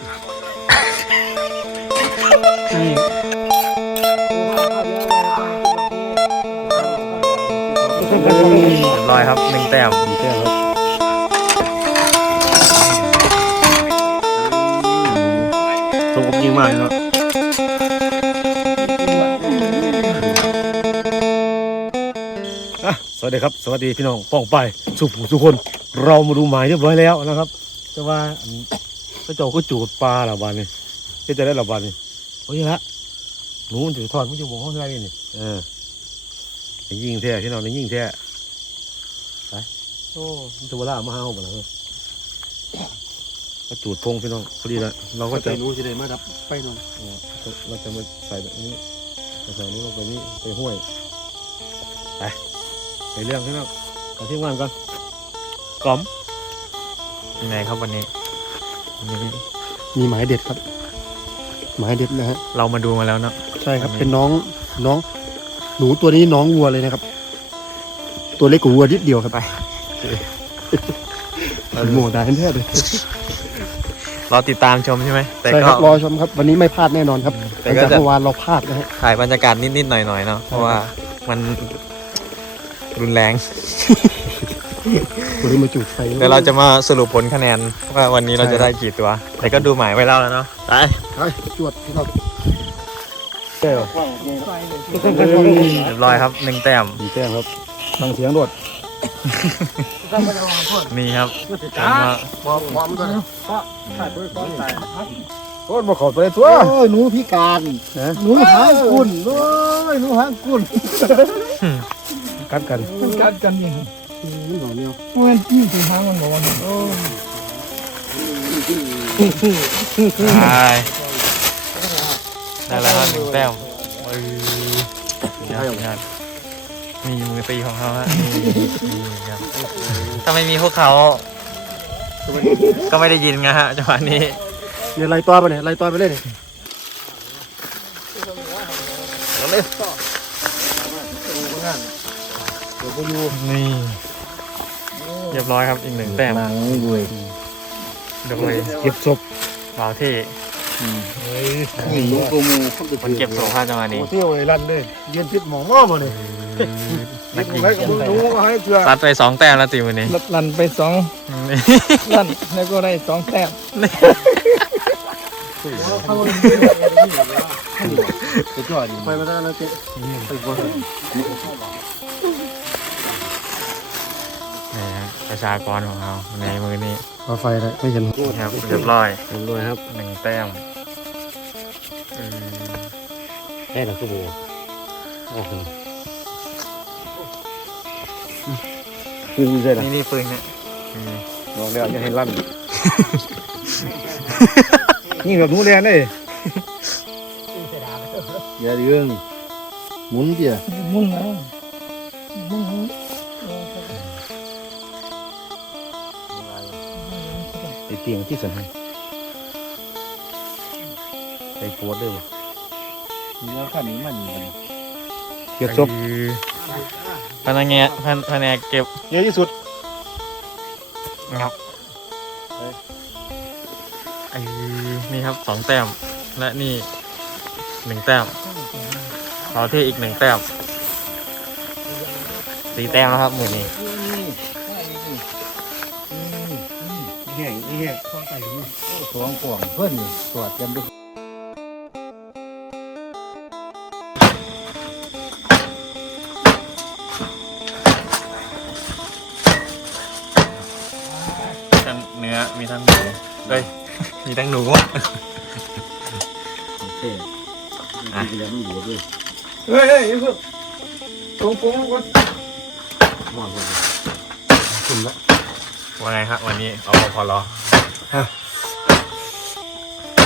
เรียบร้อยครับหนึ่งแต้มดีแค่ครับสมกับยิงมากเลยเนาะอะสวัสดีครับ สวัสดีพี่น้องป้องไปสุผู้ทุกคน เรามาดูหมายเรียบร้อยแล้วนะครับ แต่ว่าอัน เจ้าก็จูดปลาละบานนี่ที่จะได้ละบานนี่โอ้ยละหนูมันถือทอดมันจะบอกเขาอะไรนี่เออได้ยิงแท้พี่น้องได้ยิงแท้ไปโอ้มันจะเวลามาห้าวหมดแล้วก็จูดพงพี่น้องพอดีละเราก็ก็จะจะรู้จะได้มาดับไปน้องเนี่ยเราจะมาใส่แบบนี้ใส่นี้ลงไปนี่ไปห้วยไปไปเรื่องพี่น้องเอาที่งานก่อนกล่อมยังไงครับวันนี้วันนี้ มีหมายเด็ดครับ หมายเด็ดนะฮะเรามาดูมาแล้วเนาะใช่ครับอันนี้เป็นน้องน้อง หนูตัวนี้น้องวัวเลยนะครับ ตัวเล็กกว่าวัวนิดเดียวครับไปโมดาแท้เลยรอติดตามชมใช่ไหมแต่ใช่ก็ครับรอชมครับ วันนี้ไม่พลาดแน่นอนครับหแต่ลังก็จากจะเมื่อวานเราพลาดนะฮะถ่ายบรรยากาศนิดๆหน่อยๆเนาะเพราะว่ามันรุนแรง วันนี้มาจุดไฟเดี๋ยวเราจะมาสรุปผลคะแนนว่าวันนี้เราจะได้กี่ตัว แต่ก็ดูหมายไว้แล้วแล้วเนาะไปไปจวดพี่น้องแก้วเรียบร้อยครับหนึ่งแต้มดีแก้วครับฟังเสียงรถนี่ครับการว่าบอกพร้อมกันโอ้ยมาขอตัวตัวโอ้ยหนูพิการหนูหางกุ่นโอ้ยหนูหางกุ่นกัดกันมันกัดกัน นี่นี่หนอเนี่ยมันนี่ถึงทางมันบอกว่าโอ้ไปได้แล้วหนึ่งแต้มเออสุดยอดยอดนี่มือตีของเขาฮะนี่ครับถ้าไม่มีพวกเขาก็ไม่ได้ยินไงฮะจังหวะนี้เนี่ยไล่ตัวไปเนี่ยไล่ตัวไปเลยเนี่ยนี่ เรียบร้อยครับอีกหนึ่งแต้มนางรวยโดยเก็บศพบ่าวที่นี่หนูโกมูเข้าไปคนเก็บโซ่ผ้าจังหวะนี้โอ้เที่ยวไอ้รันเลยเย็นพิษหมองง้อมาเลยนักยิงให้กับมึงหนูก็ให้เพื่อตัดไปสองแต้มแล้วตีวันนี้ลัดลันไปสองลันแล้วก็ได้สองแต้มไปจ่อดีไปมาได้แล้วเจ๊ไปบนนี่ ประชากรของเราในมือนี้เอาไฟเลยไม่เห็นครับเรียบร้อยเห็นด้วยครับหนึ่งแต้มอืมได้แล้วก็โบโอ้โหคือใช่ไหมนี่นี่ปืนเนี่ยอืมบอกแล้วอย่าให้ลั่นนี่แบบหนูแลนเลยอย่าเรื่องหมุนเดียมุ่งนะมุ่ง เตียงที่สันให้ไอโพสด้วยวะเนื้อขันนี้มันมันเก็บศพคือพนักงานพนพนักเก็บเยอะที่สุดงับไอ้นี่ครับสองแต้ม และนี่หนึ่งแต้มเราที่อีกหนึ่งแต้มสี่แต้มแล้วครับมือนี้ แห้งนี่แห้งตัวงป่วงเพื่อนตรวจกันดูทั้งเนื้อมีทั้งหมูเฮ้ยมีทั้งหนูวะเท่ดีแล้วมันบวด้วยเฮ้ยเฮ้ยเพิ่งตรงโป้งก่อนมดเลยขึ้นละว่าไงครับวันนี้เอาพอรอ ฮะ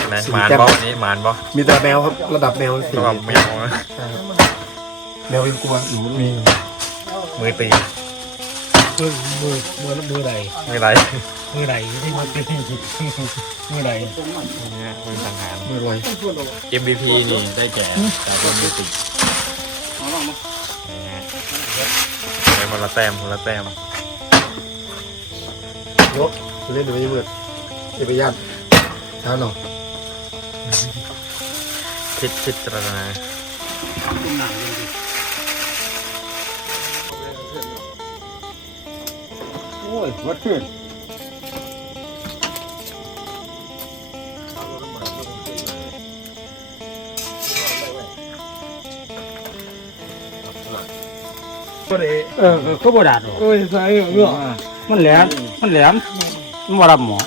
ไหนสี่หมานแต้มบอวันนี้หมานบอมีแต่แมวครับระดับแมวสี่ระหว่างแมวนะแมวยังกลัวหนูมีมือตีมือมือมือมือใดมือไรมือใดที่มันเป็นมือใดเนี่ยมือสังหารไม่รวย MVP นี่ได้แก่แต่ตัวมือตีนี่ฮะได้คนละแต้มคนละแต้มยกเล่นหนูยังมืด จะไปย่านช้าหน่อยคิดพิจารณาโอ้ยวัดขึ้นก็ได้เออก็บ่ดาดหรอกโอ้ยใส่เงื่อมันแหลมมันแหลมมันบ่รับหมอ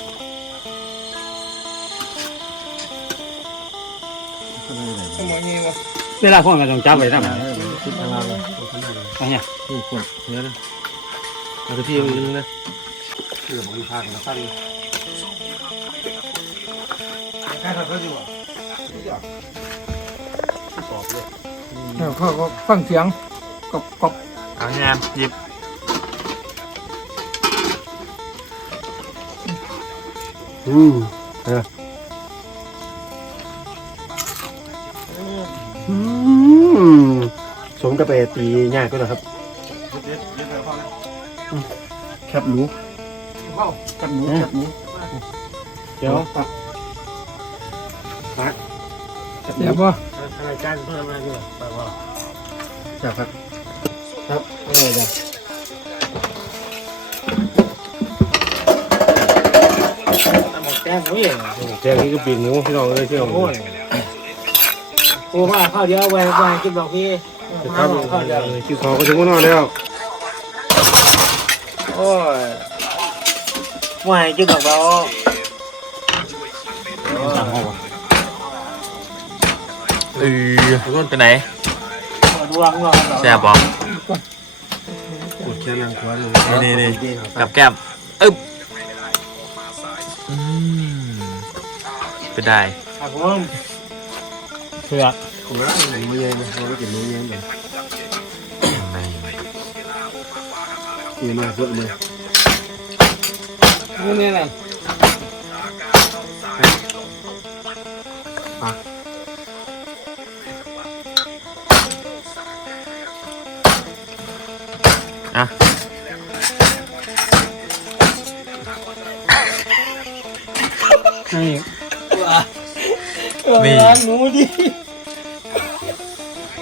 เวลาพ่อก็ต้องจับไว้นำไอ้เนี่ยนี่คนเนี้ยนะเอาไปที่นึงนะเรื่องของภาคนะตั้งแค่เขาอยู่เนี่ยเขาก็ฟังเสียงกบกบเอางานหยิบอืมเอออื สมกับไปตีง่ายก็นะครับแคบหนูแคบหนูแคบหนูเดี๋ยวปักปักแคบหเดี๋นูยวป่ะรายการเพิ่มมาด้วยปักว่าครับครับครับเออจ้ะหมกแก้มเขาเองแจงนี่ก็ปีนหมูพี่น้องเลยพี่น้องโอ้ว่าข้าวเดียวแหวนแหวนกินบอกพี่ ครับกินข้าวก็ถึงวันนอนแล้ว โอ้ยแหวนกินบอกเราเออไปไหนดวงเนาะแซ่บบอกปวดแค่นังคว้าเลยนี่นี่นี่กับแก้มอึ๊บอืมไปได้ครับผมเพื่อผมรัก หนูเย็นนะเราไม่กินหนูเย็นเลยนี่มาสุดเล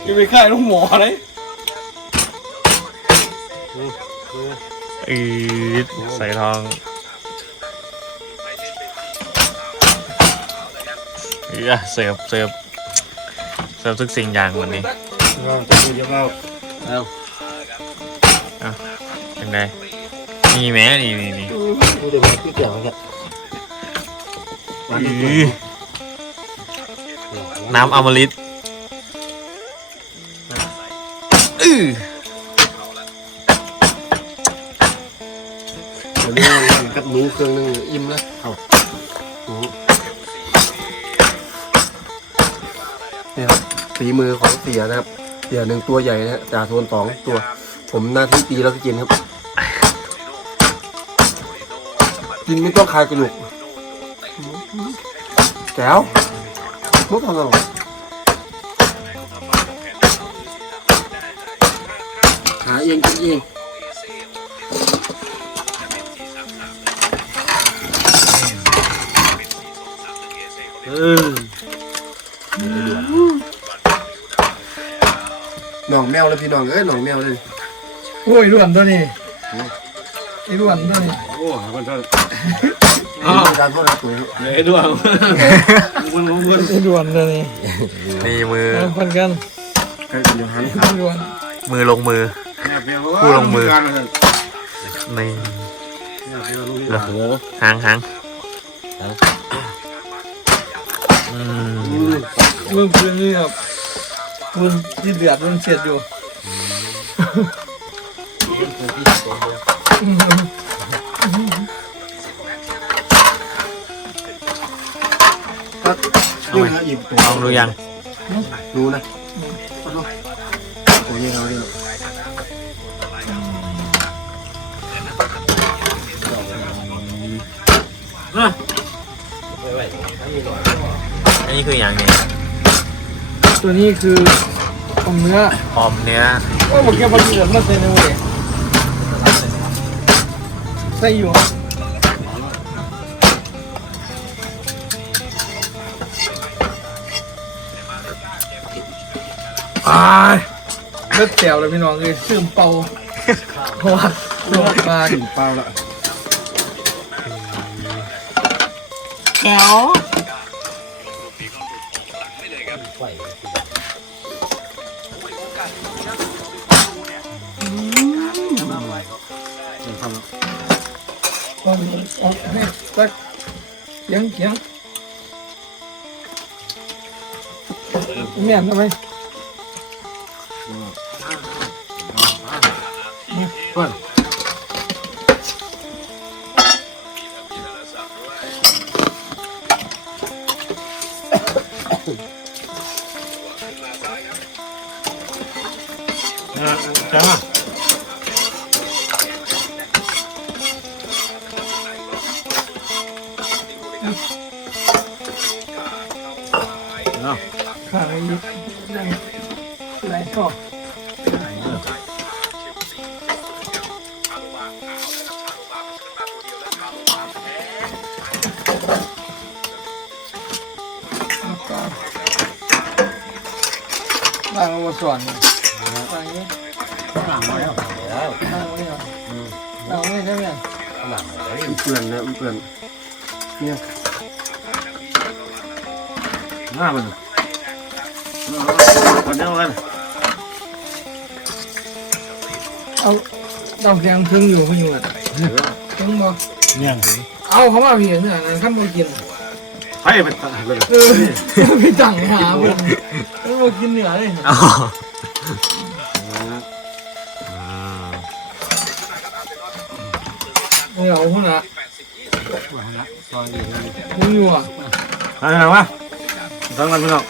ยนี่นี่ไงอะนี่นี่ร้านหนูดิจะไปค่ายลูกหมอเลยอืดใส่ทองเออเสิร์ฟเสิร์ฟเสิร์ฟทุกสิ่งอย่างวันนี้เราจะดูเยอะเราแล้วยังไงมีไหมนี่นี่นี่ดูเดี๋ยวมาพี่เกี่ยวกันอือน้ำอมฤต อือเดี๋ยวนี้กับหนูเครื่องนึงอิ่มแล้วเอาเนี่ยครับฝีมือของเสียนะครับ เสียหนึ่งตัวใหญ่นะฮะจ่าโทนสองตัว ผมหน้าที่ตีแล้วก็กินครับ กินไม่ต้องคายกระดูกแก้วมุกทำอะไร เองกินเองเออหนองแมวเลยพี่น้องเอ้ยหนองแมวเลยโอ้ยล้วนตัวนี้ไอ้ล้วนตัวนี้โอ้มันก็การพ่อตัวนี้เลยด้วยมันมันมันไอ้ล้วนตัวนี้นี่มือเอาคนกันใครเป็นอย่างนั้นไอ้ล้วนมือลงมือ ผู้ลงมือนี่เหรอหางหางอืมมึงปืนนี่ครับมึงที่เดือดมันเสียดอยู่นี่นะอีกตัวลองดูยังรู้นะ นี้คืออย่างนี้ตัวนี้คืออมเนื้อหอมเนื้อโอ้บอกแกบอกเหลือมาเซนเวยใส่อยู่ไอ้เลือดแจวเลยพี่น้องเลยซึมเปาเพราะว่าโดมาถึงเปาละแจว เอาเอาให้สักเสี ยงเสียงเมียนทำไมเพื่อนจ้าข้างนี้นั่งไหนก็นั่งมาสอนนั่งนี้ นั่งไว้แล้วนั่งไว้แล้วนั่งไว้ได้ไหมเปื่อนนะเปื่อนเนี่ยหน้ามันคนเดียวกันเอาเราแกงถึงอยู่พี่อยู่อะถึงบ่เนี่ยเอาเขามาพี่เนี่ยนั่นขั้นบ่กินให้ไปตัดเลยพี่จังหาเพิ่นแล้วบ่กินเหนือเลย เนื้อพุ่นน่ะมึงอยู่อะอะไรนะวะทั้งกันพี่น้อง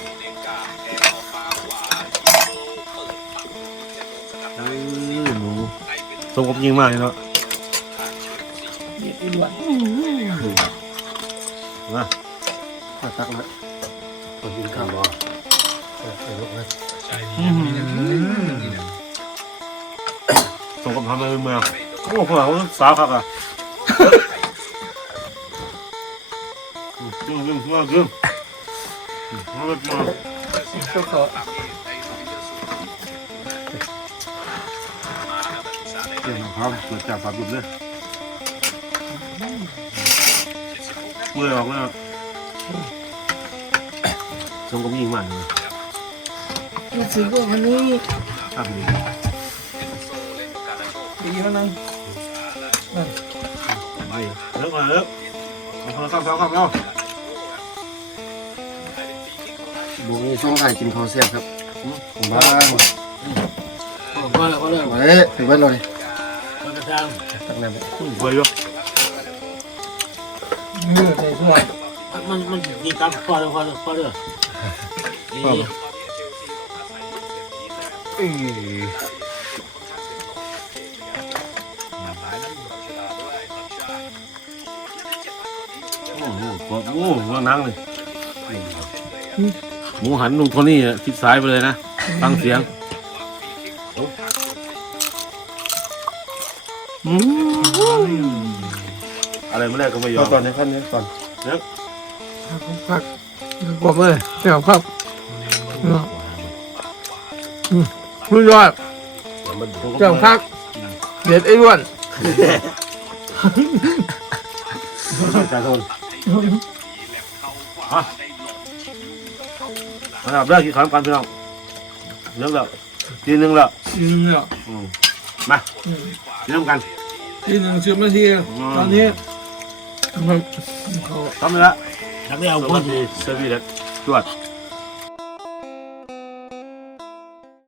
สมกับยิงมากเลยเนาะอีหลวนนะมาตักนะคนกินข้าวบ่เออเออลูกนะสมกับทำอะไรเมืองโอ้พวกเขาสาวครับอะ ยืมยืมยืมยืมมาเลยมาก็ขอเกี่ยวกับเขาเกิดจากความหยุดเลยเมื่อยออกแล้วสมกับยิงมากเลยรู้สึกว่าวันนี้ครับดีแล้นั่ งไปเลิกมาเลิกเอาคนละข้าวสาวข้าวเอาบุกนี้ช่วงถ่ายกินข้าวแซ่บครับผมบ้ามาแล้วก็เริ่มเฮ้ยถึงเวลาเลยมันกระจางตักน้ำไปเบื่ออยู่มือใส่ส่วนมันมันยิงตามพอเลยพอเลยพอเลยนี่ โอ้โหโอ้โหว่านังเลยหมูหันลุงโทนี่อะทิศซ้ายไปเลยนะฟังเสียงอะไรไม่ได้ก็ไม่ยอมตอนนี้ขั้นนี้ตอนพักกบเลยเจ้าครับรู้ยอดเจ้าพักเด็ดไอ้ล้วนจ่าโทนฮะมาดับเรื่องกินข้าวกันพี่น้องเรื่องแล้วทีนึงแล้วทีนึงเนี่ยอืมมาเริ่มกันทีนึงสิบนาทีตอนนี้มันเขาทำเลยละทำได้เอาคนดีเซอร์วิสจวด